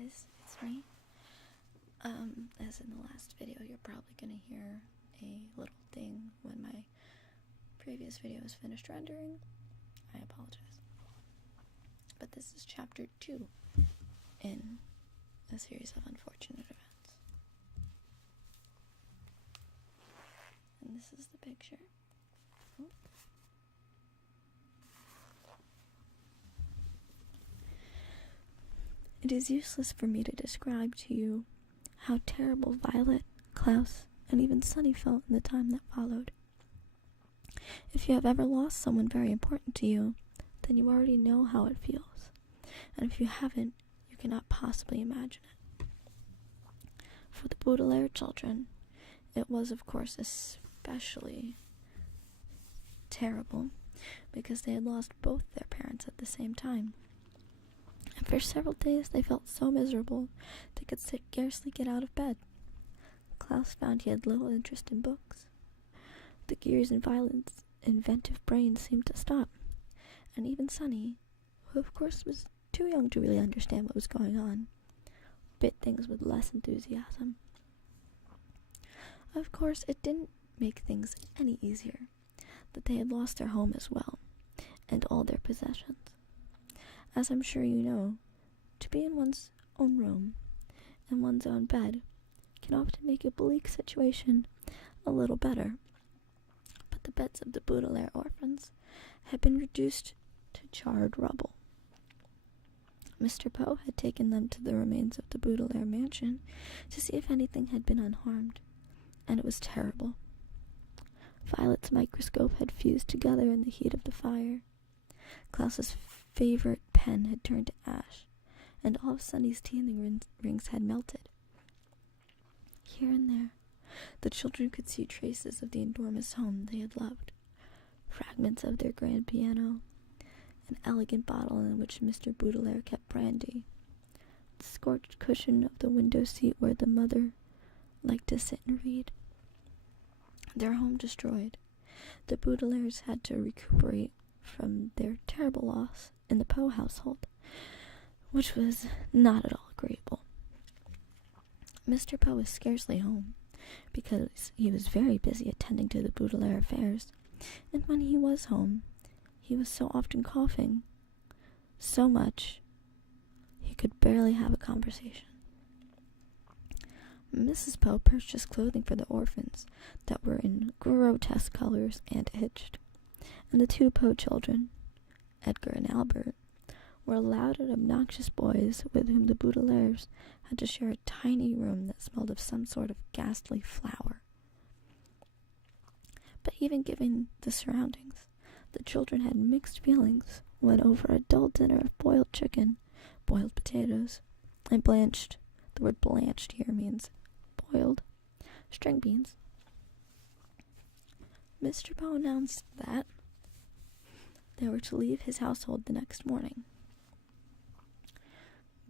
guys, it's me. As in the last video, you're probably gonna hear a little ding when my previous video is finished rendering. I apologize. But this is chapter 2 in a series of unfortunate events. And this is the picture. It is useless for me to describe to you how terrible Violet, Klaus, and even Sunny felt in the time that followed. If you have ever lost someone very important to you, then you already know how it feels. And if you haven't, you cannot possibly imagine it. For the Baudelaire children, it was, of course, especially terrible because they had lost both their parents at the same time. And for several days they felt so miserable they could scarcely get out of bed. Klaus found he had little interest in books. The gears in Violet's inventive brain seemed to stop, and even Sunny, who of course was too young to really understand what was going on, bit things with less enthusiasm. Of course, it didn't make things any easier that they had lost their home as well, and all their possessions. As I'm sure you know, to be in one's own room and one's own bed can often make a bleak situation a little better. But the beds of the Baudelaire orphans had been reduced to charred rubble. Mr. Poe had taken them to the remains of the Baudelaire mansion to see if anything had been unharmed, and it was terrible. Violet's microscope had fused together in the heat of the fire. Klaus's favorite pen had turned to ash, and all of Sunny's teething rings had melted. Here and there, the children could see traces of the enormous home they had loved, fragments of their grand piano, an elegant bottle in which Mr. Baudelaire kept brandy, the scorched cushion of the window seat where the mother liked to sit and read. Their home destroyed, the Baudelaires had to recuperate from their terrible loss in the Poe household, which was not at all agreeable. Mr. Poe was scarcely home, because he was very busy attending to the Baudelaire affairs, and when he was home, he was so often coughing, so much, he could barely have a conversation. Mrs. Poe purchased clothing for the orphans that were in grotesque colors and itched, and the two Poe children, Edgar and Albert, were loud and obnoxious boys with whom the Baudelaires had to share a tiny room that smelled of some sort of ghastly flower. But even given the surroundings, the children had mixed feelings when over a dull dinner of boiled chicken, boiled potatoes, and blanched, the word blanched here means boiled, string beans. Mr. Poe announced that they were to leave his household the next morning.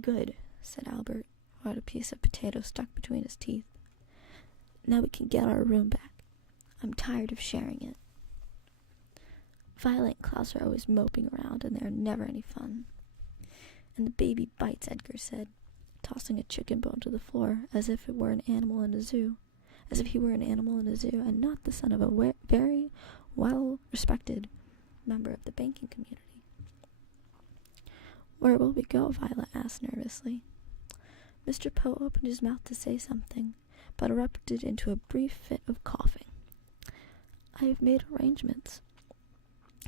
"Good," said Albert, who had a piece of potato stuck between his teeth. "Now we can get our room back. I'm tired of sharing it. Violet and Klaus are always moping around, and they're never any fun. And the baby bites," Edgar said, tossing a chicken bone to the floor as if it were an animal in a zoo, as if he were an animal in a zoo and not the son of a very well-respected member of the banking community. "Where will we go?" Violet asked nervously. Mr. Poe opened his mouth to say something, but erupted into a brief fit of coughing. "I have made arrangements,"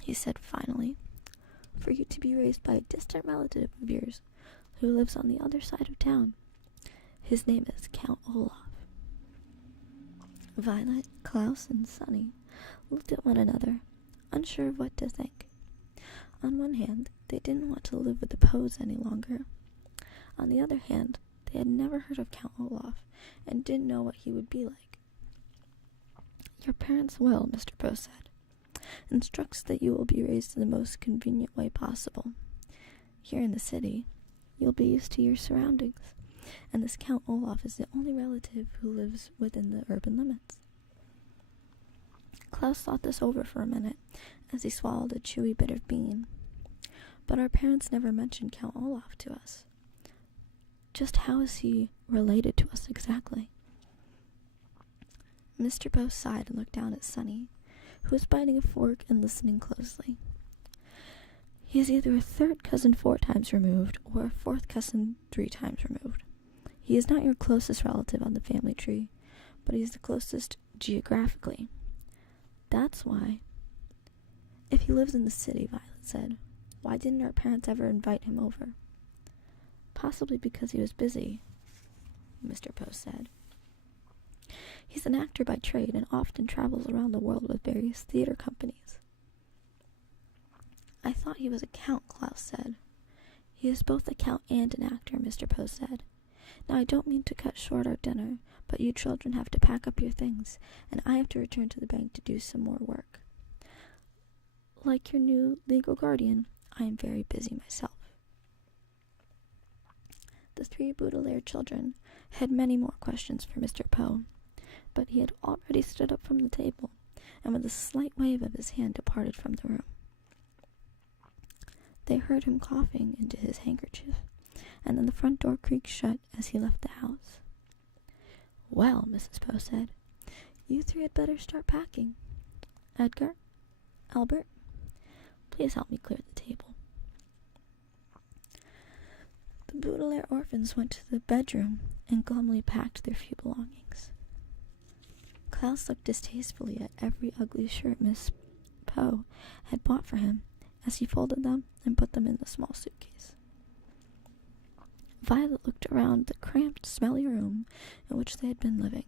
he said finally, "for you to be raised by a distant relative of yours who lives on the other side of town. His name is Count Olaf." Violet, Klaus, and Sunny looked at one another, unsure of what to think. On one hand, they didn't want to live with the Poes any longer. On the other hand, they had never heard of Count Olaf and didn't know what he would be like. "Your parents will," Mr. Poe said, "instructs that you will be raised in the most convenient way possible. Here in the city, you'll be used to your surroundings, and this Count Olaf is the only relative who lives within the urban limits." Klaus thought this over for a minute as he swallowed a chewy bit of bean. "But our parents never mentioned Count Olaf to us." Just how is he related to us exactly? Mr. Poe sighed and looked down at Sunny, who was biting a fork and listening closely. He is either a third cousin 4 times removed, or a fourth cousin 3 times removed. He is not your closest relative on the family tree, but he is the closest geographically. That's why. If he lives in the city, Violet said, why didn't our parents ever invite him over? Possibly because he was busy, Mr. Poe said. He's an actor by trade and often travels around the world with various theater companies. I thought he was a count, Klaus said. He is both a count and an actor, Mr. Poe said. Now I don't mean to cut short our dinner, but you children have to pack up your things, and I have to return to the bank to do some more work. Like your new legal guardian, I am very busy myself. The 3 Baudelaire children had many more questions for Mr. Poe, but he had already stood up from the table, and with a slight wave of his hand departed from the room. They heard him coughing into his handkerchief, and then the front door creaked shut as he left the house. Well, Mrs. Poe said, you 3 had better start packing. Edgar, Albert, please help me clear the table. The Baudelaire orphans went to the bedroom and glumly packed their few belongings. Klaus looked distastefully at every ugly shirt Miss Poe had bought for him as he folded them and put them in the small suitcase. Violet looked around the cramped, smelly room in which they had been living,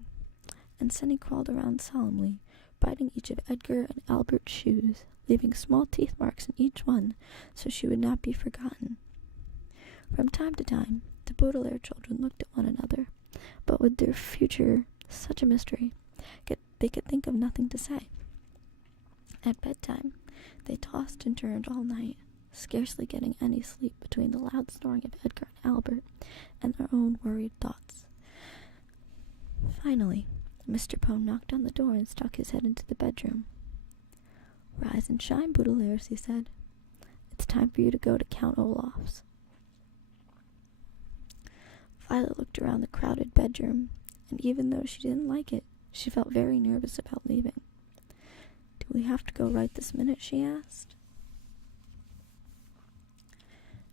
and Sunny crawled around solemnly, biting each of Edgar and Albert's shoes, leaving small teeth marks in each one so she would not be forgotten. From time to time, the Baudelaire children looked at one another, but with their future such a mystery, they could think of nothing to say. At bedtime, they tossed and turned all night, scarcely getting any sleep between the loud snoring of Edgar and Albert and their own worried thoughts. Finally, Mr. Poe knocked on the door and stuck his head into the bedroom. Rise and shine, Baudelaires, he said. It's time for you to go to Count Olaf's. Violet looked around the crowded bedroom, and even though she didn't like it, she felt very nervous about leaving. Do we have to go right this minute? She asked.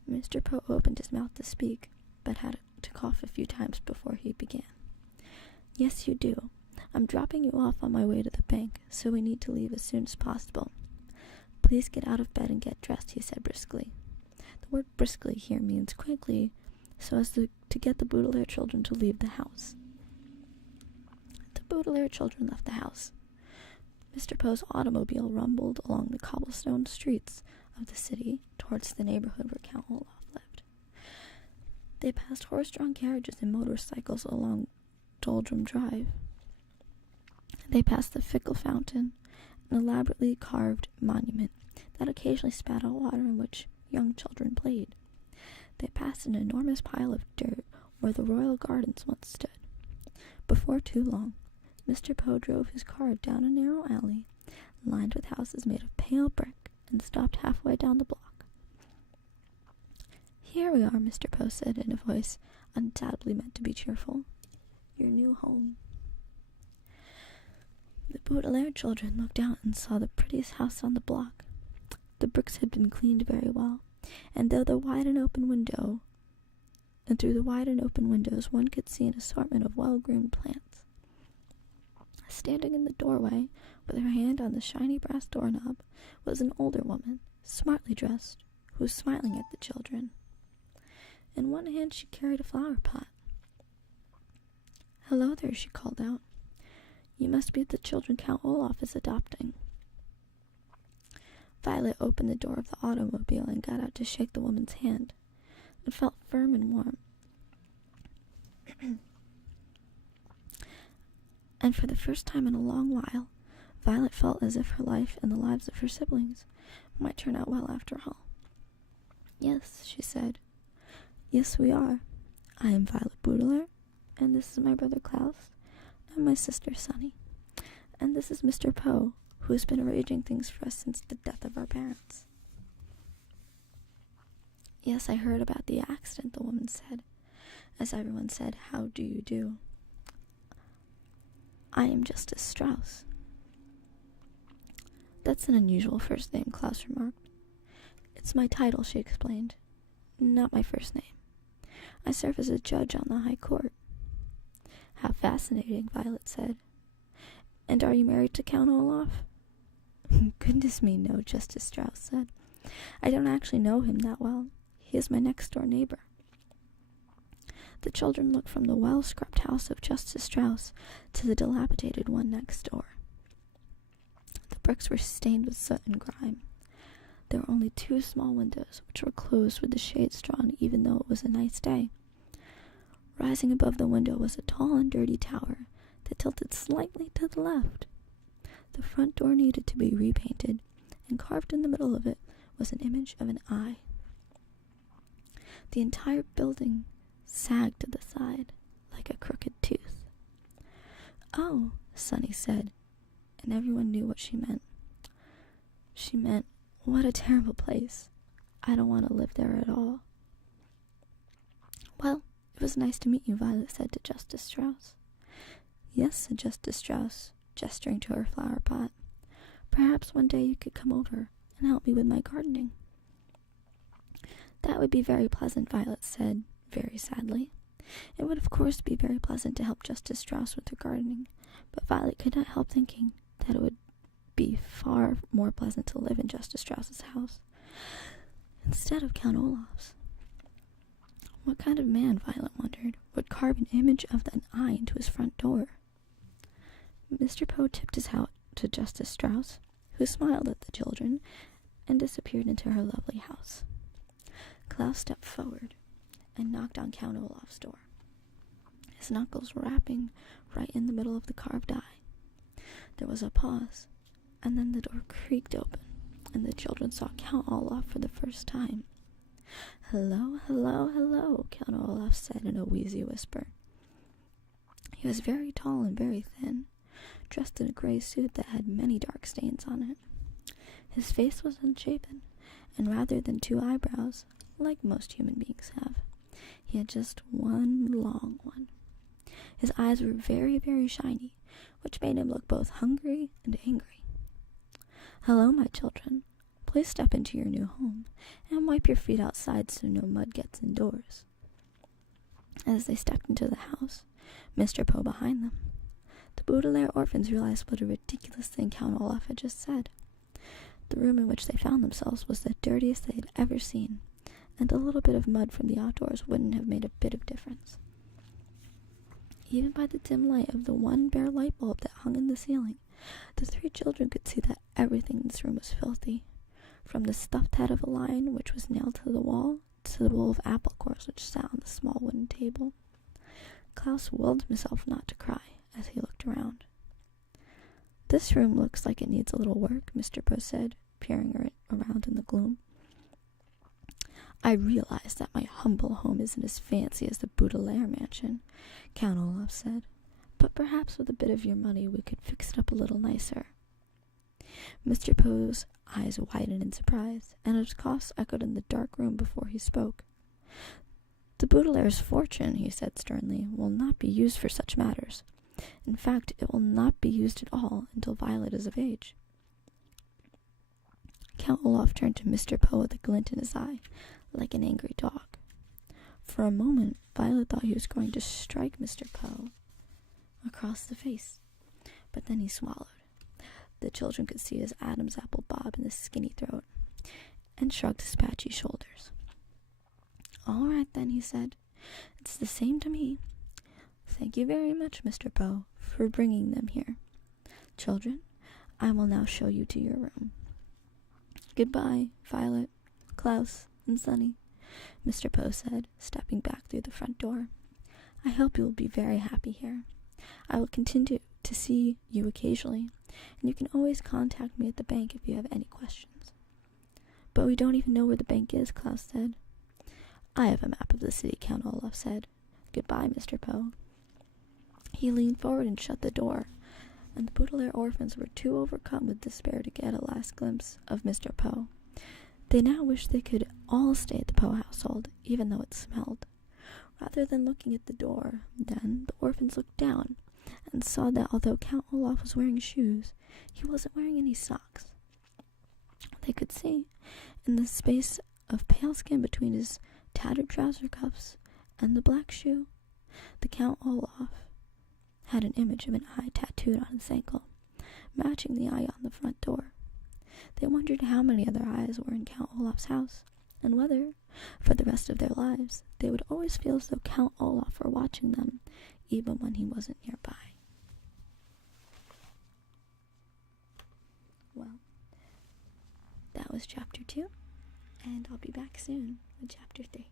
Mr. Poe opened his mouth to speak, but had to cough a few times before he began. Yes, you do. I'm dropping you off on my way to the bank, so we need to leave as soon as possible. Please get out of bed and get dressed, he said briskly. The word briskly here means quickly, so as to get the Baudelaire children to leave the house. The Baudelaire children left the house. Mr. Poe's automobile rumbled along the cobblestone streets of the city towards the neighborhood where Count Olaf lived. They passed horse-drawn carriages and motorcycles along Doldrum Drive. They passed the Fickle Fountain, an elaborately carved monument that occasionally spat out water in which young children played. They passed an enormous pile of dirt where the royal gardens once stood. Before too long, Mr. Poe drove his car down a narrow alley lined with houses made of pale brick and stopped halfway down the block. Here we are, Mr. Poe said in a voice undoubtedly meant to be cheerful. Your new home. The Baudelaire children looked out and saw the prettiest house on the block. The bricks had been cleaned very well, and through the wide and open windows one could see an assortment of well-groomed plants. Standing in the doorway, with her hand on the shiny brass doorknob, was an older woman, smartly dressed, who was smiling at the children. In one hand she carried a flower pot. Hello there, she called out. You must be the children Count Olaf is adopting. Violet opened the door of the automobile and got out to shake the woman's hand. It felt firm and warm. And for the first time in a long while, Violet felt as if her life and the lives of her siblings might turn out well after all. Yes, she said. Yes, we are. I am Violet Baudelaire, and this is my brother Klaus, and my sister Sunny. And this is Mr. Poe, who has been arranging things for us since the death of our parents. Yes, I heard about the accident, the woman said, as everyone said, "How do you do?" "I am Justice Strauss." "That's an unusual first name," Klaus remarked. "It's my title," she explained, "not my first name. I serve as a judge on the High Court." "How fascinating," Violet said. "And are you married to Count Olaf?" "Goodness me, no," Justice Strauss said. "I don't actually know him that well. He is my next-door neighbor." The children looked from the well-scrubbed house of Justice Strauss to the dilapidated one next door. The bricks were stained with soot and grime. There were only 2 small windows, which were closed with the shades drawn even though it was a nice day. Rising above the window was a tall and dirty tower that tilted slightly to the left. The front door needed to be repainted, and carved in the middle of it was an image of an eye. The entire building sagged to the side like a crooked tooth. "Oh," Sunny said, and everyone knew what she meant. She meant, "What a terrible place. I don't want to live there at all." "Well, it was nice to meet you," Violet said to Justice Strauss. "Yes," said Justice Strauss, gesturing to her flower pot. "Perhaps one day you could come over and help me with my gardening." "That would be very pleasant," Violet said, very sadly. It would of course be very pleasant to help Justice Strauss with her gardening, but Violet could not help thinking that it would be far more pleasant to live in Justice Strauss's house instead of Count Olaf's. What kind of man, Violet wondered, would carve an image of an eye into his front door? Mr. Poe tipped his hat to Justice Strauss, who smiled at the children and disappeared into her lovely house. Klaus stepped forward and knocked on Count Olaf's door, his knuckles rapping right in the middle of the carved eye. There was a pause, and then the door creaked open, and the children saw Count Olaf for the first time. "Hello, hello, hello," Count Olaf said in a wheezy whisper. He was very tall and very thin, dressed in a gray suit that had many dark stains on it. His face was unshaven, and rather than 2 eyebrows, like most human beings have, he had just one long one. His eyes were very, very shiny, which made him look both hungry and angry. "Hello, my children. Please step into your new home and wipe your feet outside so no mud gets indoors." As they stepped into the house, Mr. Poe behind them, the Baudelaire orphans realized what a ridiculous thing Count Olaf had just said. The room in which they found themselves was the dirtiest they had ever seen, and a little bit of mud from the outdoors wouldn't have made a bit of difference. Even by the dim light of the one bare light bulb that hung in the ceiling, the 3 children could see that everything in this room was filthy, from the stuffed head of a lion which was nailed to the wall to the bowl of apple cores which sat on the small wooden table. Klaus willed himself not to cry as he looked around. "This room looks like it needs a little work," Mr. Poe said, peering around in the gloom. "I realize that my humble home isn't as fancy as the Baudelaire mansion," Count Olaf said, "but perhaps with a bit of your money we could fix it up a little nicer." Mr. Poe's eyes widened in surprise, and his coughs echoed in the dark room before he spoke. "The Baudelaire's fortune," he said sternly, "will not be used for such matters. In fact, it will not be used at all until Violet is of age." Count Olaf turned to Mr. Poe with a glint in his eye, like an angry dog. For a moment, Violet thought he was going to strike Mr. Poe across the face, but then he swallowed. The children could see his Adam's apple bob in his skinny throat, and shrugged his patchy shoulders. "All right, then," he said. "It's the same to me. Thank you very much, Mr. Poe, for bringing them here. Children, I will now show you to your room. Goodbye, Violet, Klaus, and Sunny," Mr. Poe said, stepping back through the front door. "I hope you will be very happy here. I will continue to see you occasionally, and you can always contact me at the bank if you have any questions." "But we don't even know where the bank is," Klaus said. "I have a map of the city," Count Olaf said. "Goodbye, Mr. Poe." He leaned forward and shut the door, and the Baudelaire orphans were too overcome with despair to get a last glimpse of Mr. Poe. They now wished they could all stay at the Poe household, even though it smelled. Rather than looking at the door, then the orphans looked down and saw that although Count Olaf was wearing shoes, he wasn't wearing any socks. They could see, in the space of pale skin between his tattered trouser cuffs and the black shoe, the Count Olaf had an image of an eye tattooed on his ankle, matching the eye on the front door. They wondered how many other eyes were in Count Olaf's house, and whether, for the rest of their lives, they would always feel as though Count Olaf were watching them, even when he wasn't nearby. Well, that was chapter 2, and I'll be back soon with chapter 3.